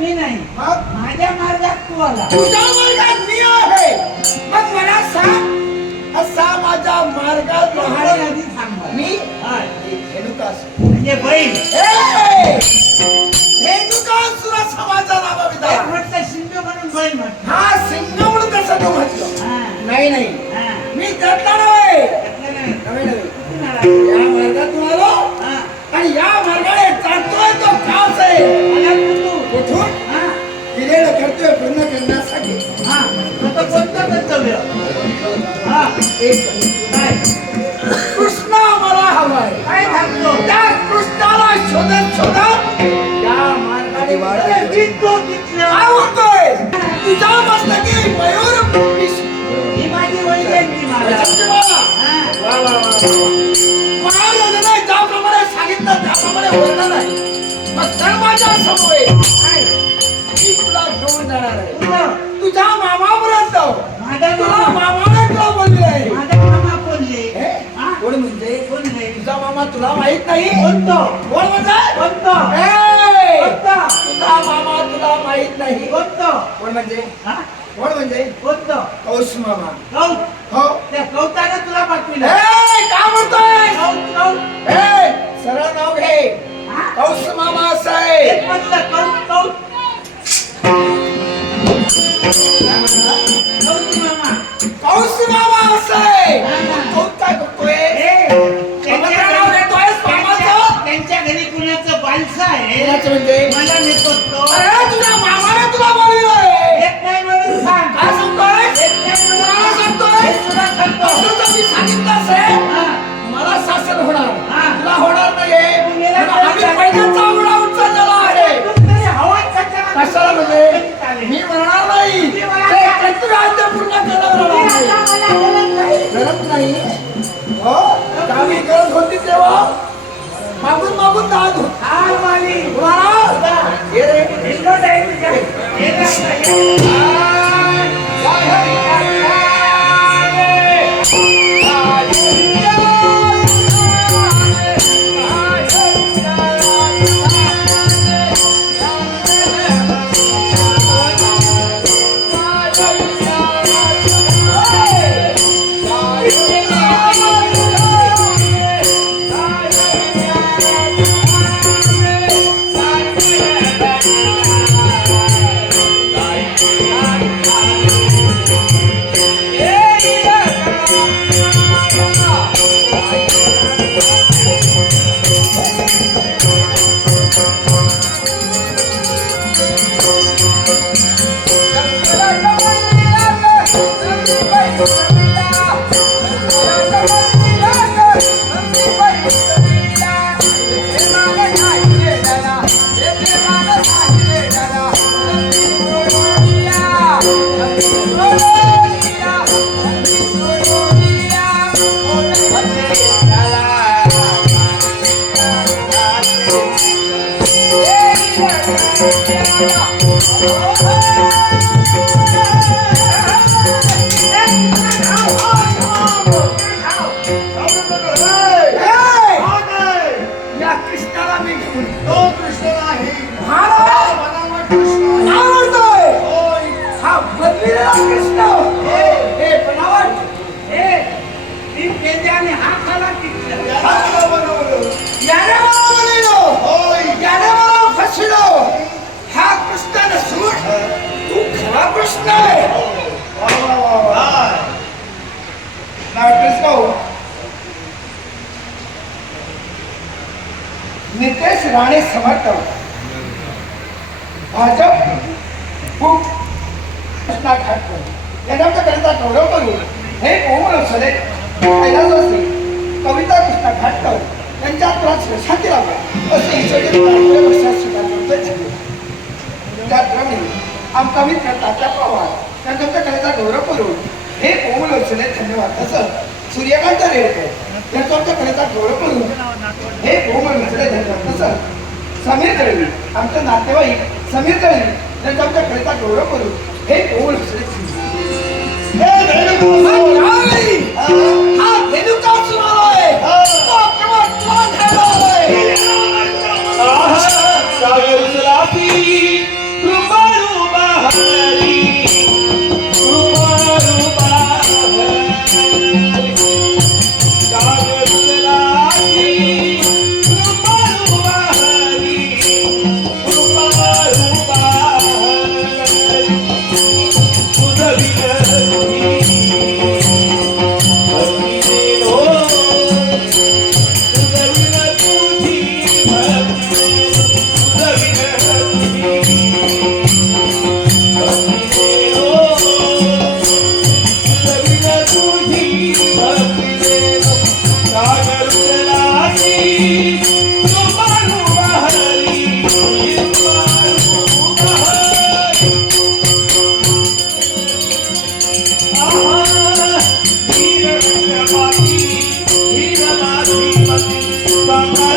मी नाही, मग माझ्या मार्गात तू आला. तुझ्या मार्गात मी आहे. मग मला सांग, असा माझ्या मार्गात आणि राहणारी आधी सांग मला. मी हा, रेणुकास. म्हणजे बैल. रेणुकासुर समाजा नावाविदा. एक म्हटलं सिंह म्हणून बैल म्हटलं. हा सिंह म्हणून कसं तू म्हटलं? हा, नाही नाही, हा. मी त्यातला नव्हे. त्यातलं नाही. नव्हे नव्हे, कुठून आला? या मार्गातून आलो हा, आणि या मार्गाने चालतोय तो काच आहे. आला कुठून? कुठून? हा, दिलेलं करतोय पूर्ण करण्यासाठी. हा. आता कोणतं कर्तव्य? हा, एक काय? कृष्ण मला हवाय. काय सांगतो? त्या कृष्णाला शोधत शोधत त्या मार्गाने अरे, जिंकतो तिथलं. काय होतोय? तुझ्या मस्तकी मयूर पिश- ही माझी वैजयंती महाराज. वैजयंती मला. हा, वा वा वा वा. महाराजांनी ज्याप्रमाणे सांगितलं त्याप्रमाणे होणार आहे. मग तर माझ्या समोर आहे. काय? मी तुला घेऊन जाणार आहे कुठं? तुझ्या मामापर्यंत. माझा तुला मामा. मामाने तुला बोलले आहे. माझा मामा कोणले? हे? हा? कोण म्हणजे? कोणले? तुझा मामा तुला माहित नाही? कोणतो? कोण म्हणजे? कोणतो? ए! कोणतो? तुझा मामा तुला माहित नाही? कोणतो? कोण म्हणजे? हा? कोण म्हणजे? कोणतो? कौश मामा. कौत. हो. त्या कौतानं तुला पाठविलं. ए, काय म्हणतोय? कौत, कौत. ए, सरळ नाव घे. हा? कौश मामा असं आहे. एक म्हटलं कौत, कौत. काय म्हणला? कौत मामा. कौश मामा असं आहे. हा. कौश काय करतोय? ए, बाबाचं नाव घेतोयस मामाचं? त्यांच्या घरी कुणाचं बालसा आहे. कोणाचं म्हणजे? मला नेतो तो. अरे, तुझ्या मामाने तुला बोलवलंय. एक नाही म्हणून सांग. काय सांगतोय? एक नाही म्हणून कोणाला सांगतोय? हे तुला सांगतो. असं तर मी सांगितलं असेल. हा. मला शासन होणार. हा. तुला होणार नाहीये. तू मेला पण आम्ही तर पहिल्यांदा उडा उचललेला आहे. तू तरी हवाच कशाला? कशाला म्हणजे? मी म्हणणार नाही. तुम्ही मला ते काय? कर्तव्य पूर्ण केलं तुम्ही नाही. आता मला बोलत नाही. करत नाही. हो, कामी करत होती तेव्हा मागून मागून दाद होत. हार मारी. तुम्हाला हे रे. हिंदू टाईम विचार. हे दाखवा, हे. या कृष्णाला मी घेऊन तो कृष्ण नाही. महाराज बनावट कृष्ण आहे. काय म्हणतोय? होय. हा बदलेला कृष्ण. हे बनावट. हे, ती पेंदे आणि हात खाला तिथलं. त्याला तुला बनवलं. याने मला बोलिलो. होय. याने मला फसलो. हा कृष्ण नसून तू खरा कृष्ण आहे. वा, वा, वा, वा. नाव कृष्ण हो. नितेश राणे समर्थ भाजप खूप कृष्णा खाटकर यांच्या करिता गौरव करून हे कोमल सले कैलासवासी कविता कृष्णा खाटकर यांच्या तुला शांती लावला असे ईश्वरी वर्षात स्वीकार करतोय. त्याप्रमाणे आमचा मित्र तात्या पवार त्यांच्या कलेचा गौरव करून हे कोमल वर्षले धन्यवाद. तसं सूर्यकांत रेडकर त्यांच्या कलेचा गौरव करून हे कोमल वर्षले धन्यवाद. तसं समीर दळवी आमचं नातेवाईक समीर दळवी त्यांच्या कलेचा गौरव करून हे कोमल वर्षले हे रेणुका. हा रेणुकासुर आलाय. तो केवळ तुला घ्यायला आलाय. सागर सलासी Bye.